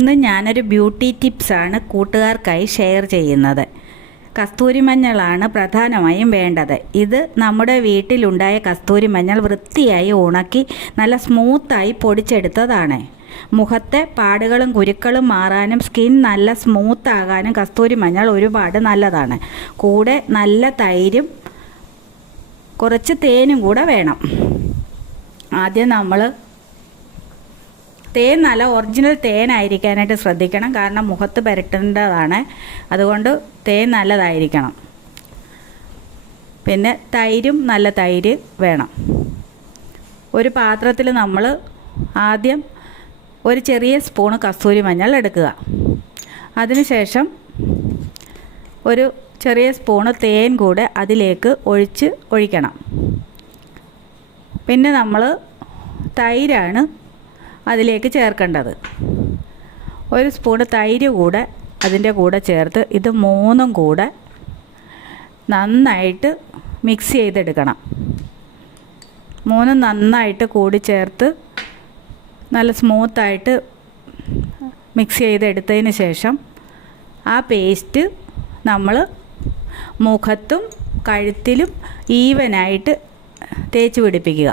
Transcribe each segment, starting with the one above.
ഇന്ന് ഞാനൊരു beauty ടിപ്സാണ് കൂട്ടുകാർക്കായി share ചെയ്യുന്നത്. കസ്തൂരി മഞ്ഞളാണ് പ്രധാനമായും വേണ്ടത്. ഇത് നമ്മുടെ വീട്ടിലുണ്ടായ കസ്തൂരി മഞ്ഞൾ വൃത്തിയായി ഉണക്കി നല്ല സ്മൂത്തായി പൊടിച്ചെടുത്തതാണ്. മുഖത്തെ പാടുകളും കുരുക്കളും മാറാനും സ്കിൻ നല്ല സ്മൂത്ത് ആകാനും കസ്തൂരി മഞ്ഞൾ ഒരുപാട് നല്ലതാണ്. കൂടെ നല്ല തൈരും കുറച്ച് തേനും കൂടെ വേണം. ആദ്യം നമ്മൾ തേൻ നല്ല ഒറിജിനൽ തേനായിരിക്കാനായിട്ട് ശ്രദ്ധിക്കണം. കാരണം മുഖത്ത് പുരട്ടേണ്ടതാണ്. അതുകൊണ്ട് തേൻ നല്ലതായിരിക്കണം. പിന്നെ തൈരും നല്ല തൈര് വേണം. ഒരു പാത്രത്തിൽ നമ്മൾ ആദ്യം ഒരു ചെറിയ സ്പൂണ് കസ്തൂരി മഞ്ഞൾ എടുക്കുക. അതിനുശേഷം ഒരു ചെറിയ സ്പൂണ് തേൻ കൂടെ അതിലേക്ക് ഒഴിച്ച് ഒഴിക്കണം. പിന്നെ നമ്മൾ തൈരാണ് അതിലേക്ക് ചേർക്കേണ്ടത്. ഒരു സ്പൂൺ തൈര് കൂടെ അതിന്റെ കൂടെ ചേർത്ത് ഇത് മൂന്നും കൂടെ നന്നായിട്ട് മിക്സ് ചെയ്തെടുക്കണം. മൂന്നും നന്നായിട്ട് കൂടി ചേർത്ത് നല്ല സ്മൂത്തായിട്ട് മിക്സ് ചെയ്തെടുത്തതിന് ശേഷം ആ പേസ്റ്റ് നമ്മൾ മുഖത്തും കഴുത്തിലും ഈവനായിട്ട് തേച്ച് പിടിപ്പിക്കുക.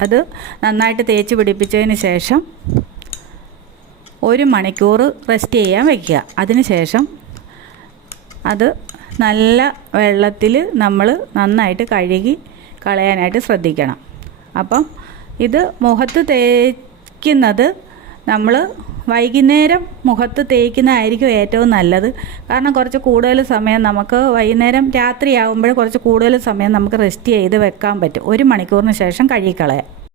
അത് നന്നായിട്ട് തേച്ച് പിടിപ്പിച്ചതിന് ശേഷം ഒരു മണിക്കൂർ റെസ്റ്റ് ചെയ്യാൻ വയ്ക്കുക അതിന് ശേഷം അത് നല്ല വെള്ളത്തിൽ നമ്മൾ നന്നായിട്ട് കഴുകി കളയാനായിട്ട് ശ്രദ്ധിക്കണം. അപ്പം ഇത് മുഖത്ത് തേക്കുന്നത് നമ്മൾ വൈകുന്നേരം മുഖത്ത് തേക്കുന്നതായിരിക്കും ഏറ്റവും നല്ലത്. കാരണം കുറച്ച് കൂടുതൽ സമയം നമുക്ക് വൈകുന്നേരം രാത്രിയാകുമ്പോൾ കുറച്ച് കൂടുതൽ സമയം നമുക്ക് റെസ്റ്റ് ചെയ്ത് വെക്കാൻ പറ്റും. ഒരു മണിക്കൂറിന് ശേഷം കഴുകിക്കളയാം.